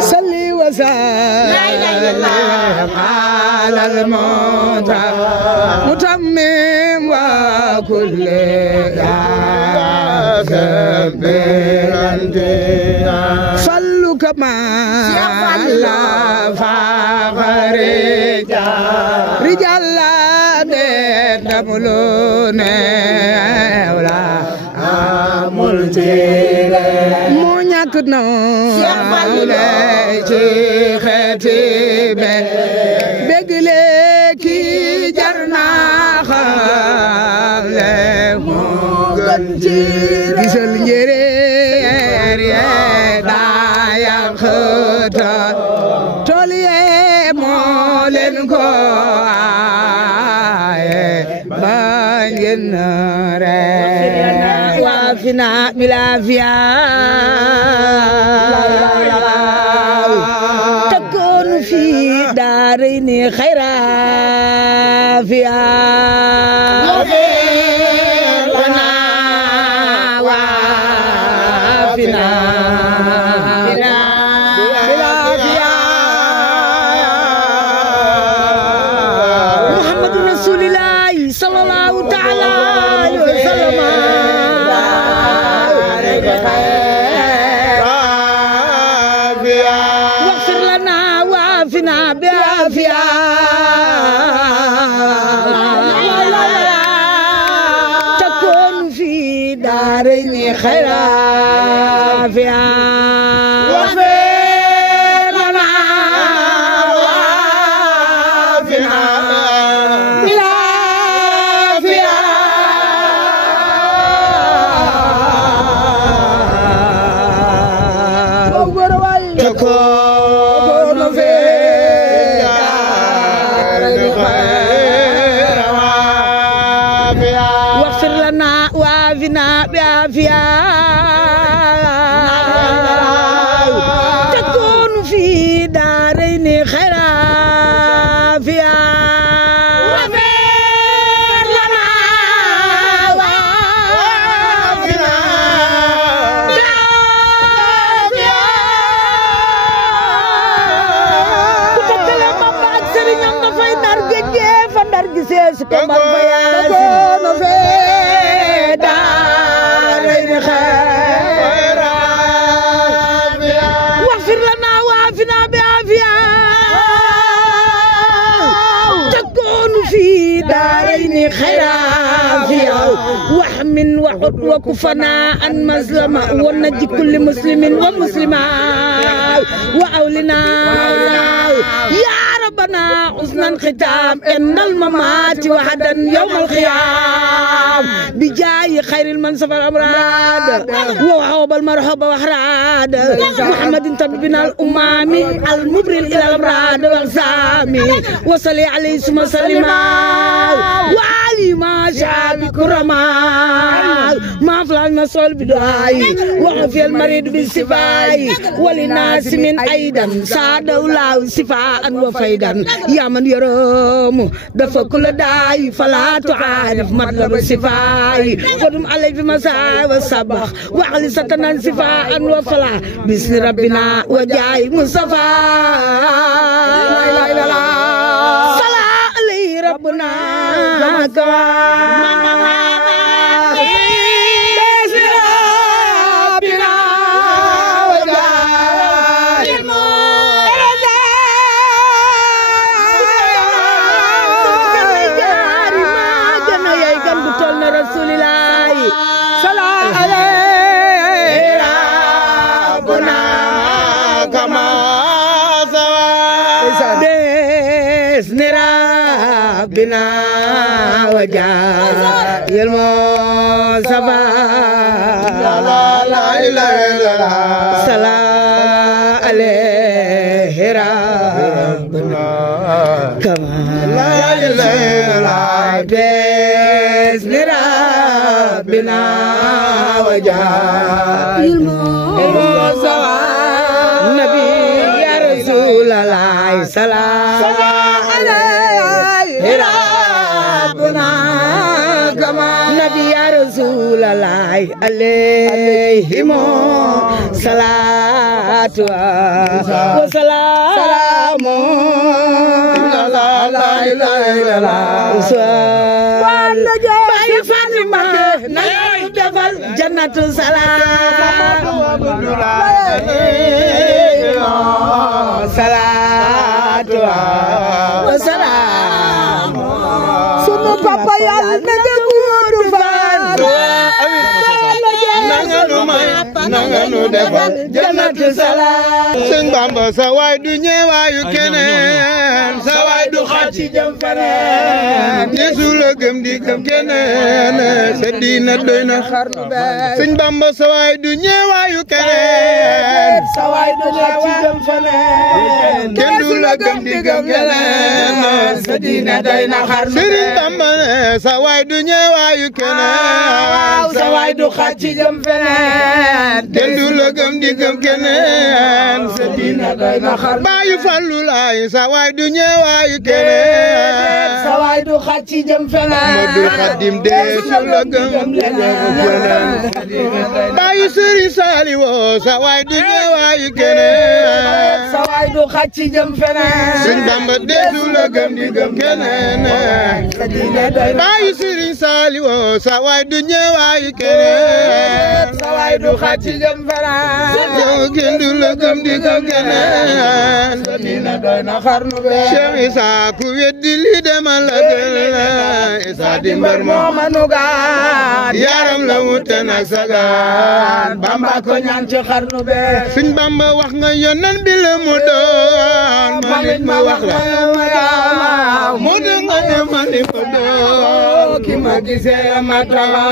صلي وسلم على المتمم وكل صلوا كما لا فخر رجال لا نملون ولا mu ñàkk na lay ci xeeti bégle ki jar naa xale mu gën ci gisal njéeréer yee daa yàq tool yee moo leen ko aaye bañ ngeen فينا ملافيا تكون في دارين خيرا فيها لنا وفينا ملافيا محمد رسول الله صلى الله تعالى عليه وسلم واغفر لنا وعافنا بعافية تكون في دارين خير عافية واغفر لنا وعافنا بالعافية تكون في دارين خير وعافية واغفر لنا وعافنا بعافية تكون في دارين خير عافية واغفر لنا وعافنا سيس كما فيا في دارين خير واغفر لنا وعافنا بعافية تكون في دارين خير عافية واحمن وحد وكفنا عن مظلمة ونجي كل مسلم ومسلمة وأولنا يا ربنا حسن الختام إن الممات وحدا يوم القيام بجاي خير المنصب الأمراض ووهب المرحب وحراد محمد طبيبنا الأمامي المبرر إلى الأمراض والسامي وصلي عليه ثم سلم وعلى لي ما شاء بكرمال ما فلان مسؤول بداي وفي المريض بالسفاي وللناس من أيضا سعد الله سفاء وفيدا يا من يروم دفع كل داي فلا تعرف مطلب السفاي ودم علي في مساء والصباح وعلي ستنا سفاء وفلا بسم ربنا وجاي مصطفى صلى عليه ربنا بنا وجاء المصطفى لا اله الا الله صلى عليه ربنا كما لا اله الا الله بسم ربنا وجاء المصطفى النبي يا رسول الله صلى نبي يا رسول الله عليهم صلاة وسلام لا إله إلا الله باي فاطمة نيو دفل جنة السلام صلاة وسلام سونو بابا يالنا nanganu defal jannatu salam Sëñ Bamba sa waay du ñeewaayu keneen sa waay du xacci jëm feneen Yeesu la gëm di gëm keneen sa diina doy na xarnu bees Sëñ Bamba sa waay du ñeewaayu keneen sa waay du xacci jëm feneen kenn du la gëm di gëm keneen sa diina doy na xarnu bees Sëriñ Bamba sa waay du ñeewaayu keneen sa waay du xacci jëm feneen kenn du la gëm di gëm keneen sa diina doy na xar Baayu Fallu Laay sa waay du ñeewaayu keneen sa waay du xacc jëm feneen Moodu Xaadim de su la gëm di gëm keneen Baayu Sëriñ Saaliwu sa waay du ñeewaayu keneen sa waay du xacc jëm feneen Sëñ Bamba de su la gëm di gëm keneen sa diina doy na Baayu Sëriñ Saaliwu sa waay du ñeewaayu keneen sa waay du xacc jëm feneen yow kenn du la gëm di gëm keneen sa diina doy na xarnu bees Cheikh Issa ku weddi li demal la gën Issa di mbër moo manu gaan yaram la wute nag sagaan Bamba ko ñaan ci xarnu bees Sëñ Bamba wax nga yonen bi la mu doon manit ma wax la mu doon nga ne ma ni ko doon ki ma gisee ma tawa